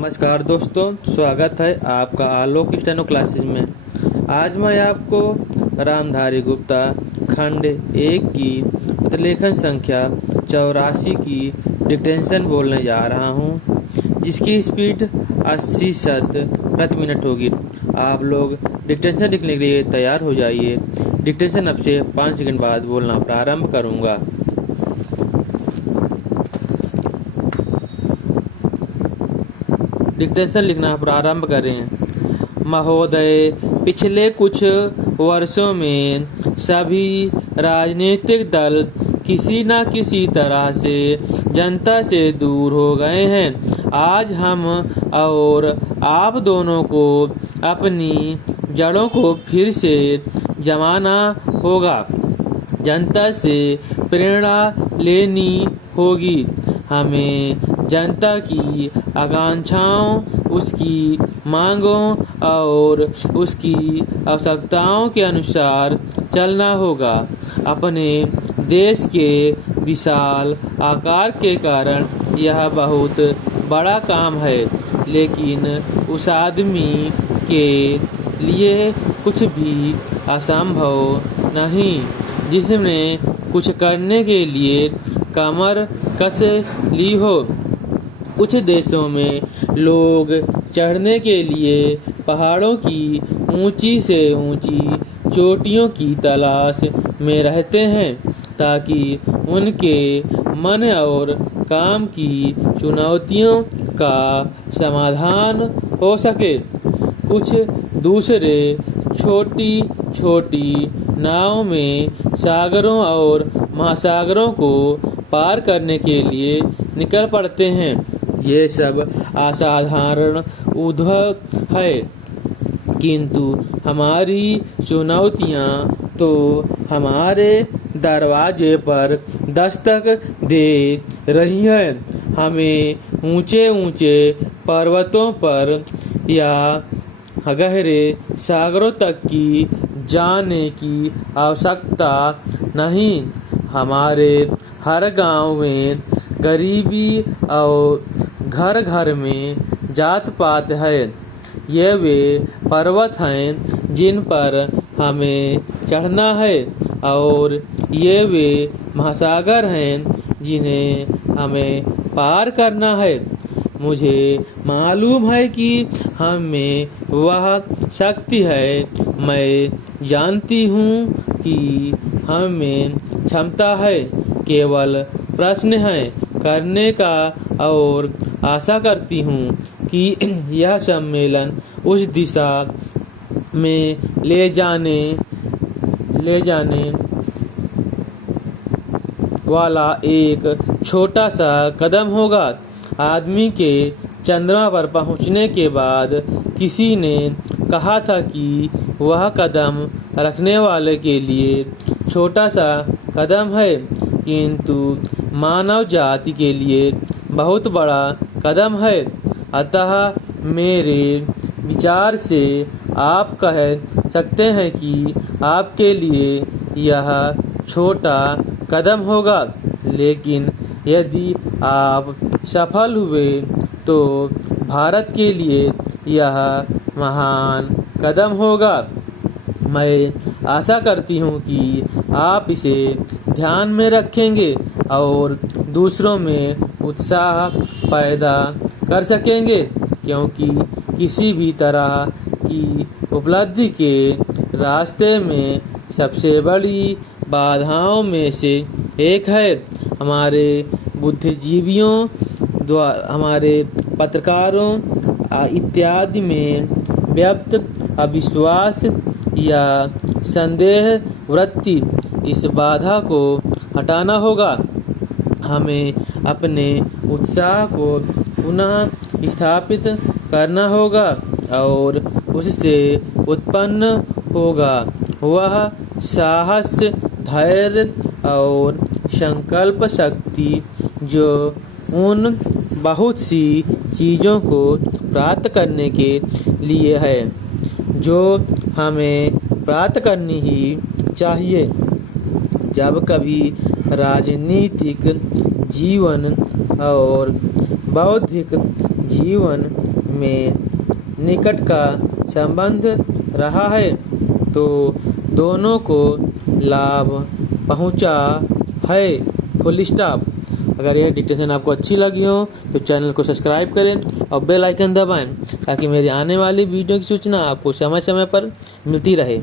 नमस्कार दोस्तों, स्वागत है आपका आलोक स्टेनो क्लासेस में। आज मैं आपको रामधारी गुप्ता खंड 1 की प्रतिलेखन संख्या 84 की डिक्टेंशन बोलने जा रहा हूँ, जिसकी स्पीड 80 शब्द प्रति मिनट होगी। आप लोग डिक्टेंशन लिखने के लिए तैयार हो जाइए। डिक्टेंशन अब से 5 सेकंड बाद बोलना प्रारंभ करूँगा। डिक्टेंशन लिखना प्रारंभ करें। महोदय, पिछले कुछ वर्षों में सभी राजनीतिक दल किसी न किसी तरह से जनता से दूर हो गए हैं। आज हम और आप दोनों को अपनी जड़ों को फिर से जमाना होगा। जनता से प्रेरणा लेनी होगी। हमें जनता की आकांक्षाओं, उसकी मांगों और उसकी आवश्यकताओं के अनुसार चलना होगा। अपने देश के विशाल आकार के कारण यह बहुत बड़ा काम है, लेकिन उस आदमी के लिए कुछ भी असंभव नहीं जिसने कुछ करने के लिए कमर कस ली हो। कुछ देशों में लोग चढ़ने के लिए पहाड़ों की ऊंची से ऊंची चोटियों की तलाश में रहते हैं, ताकि उनके मन और काम की चुनौतियों का समाधान हो सके। कुछ दूसरे छोटी छोटी नाव में सागरों और महासागरों को पार करने के लिए निकल पड़ते हैं। ये सब असाधारण उद्भव है, किंतु हमारी चुनौतियां तो हमारे दरवाजे पर दस्तक दे रही हैं। हमें ऊंचे ऊंचे पर्वतों पर या गहरे सागरों तक की जाने की आवश्यकता नहीं। हमारे हर गांव में गरीबी और घर घर में जात पात है। ये वे पर्वत हैं जिन पर हमें चढ़ना है, और ये वे महासागर हैं जिन्हें हमें पार करना है। मुझे मालूम है कि हम में वह शक्ति है। मैं जानती हूँ कि हम में क्षमता है। केवल प्रश्न है करने का, और आशा करती हूँ कि यह सम्मेलन उस दिशा में ले जाने वाला एक छोटा सा कदम होगा। आदमी के चंद्रमा पर पहुंचने के बाद किसी ने कहा था कि वह कदम रखने वाले के लिए छोटा सा कदम है, किंतु मानव जाति के लिए बहुत बड़ा कदम है। अतः मेरे विचार से आप कह सकते हैं कि आपके लिए यह छोटा कदम होगा, लेकिन यदि आप सफल हुए तो भारत के लिए यह महान कदम होगा। मैं आशा करती हूँ कि आप इसे ध्यान में रखेंगे और दूसरों में उत्साह पैदा कर सकेंगे, क्योंकि किसी भी तरह की उपलब्धि के रास्ते में सबसे बड़ी बाधाओं में से एक है हमारे बुद्धिजीवियों द्वारा, हमारे पत्रकारों इत्यादि में व्यक्त अविश्वास या संदेह वृत्ति। इस बाधा को हटाना होगा। हमें अपने उत्साह को पुनः स्थापित करना होगा, और उससे उत्पन्न होगा वह साहस, धैर्य और संकल्प शक्ति जो उन बहुत सी चीज़ों को प्राप्त करने के लिए है जो हमें प्राप्त करनी ही चाहिए। जब कभी राजनीतिक जीवन और बौद्धिक जीवन में निकट का संबंध रहा है तो दोनों को लाभ पहुंचा है। Full stop. अगर यह डिक्टेशन आपको अच्छी लगी हो तो चैनल को सब्सक्राइब करें और बेल आइकन दबाएं ताकि मेरी आने वाली वीडियो की सूचना आपको समय समय पर मिलती रहे।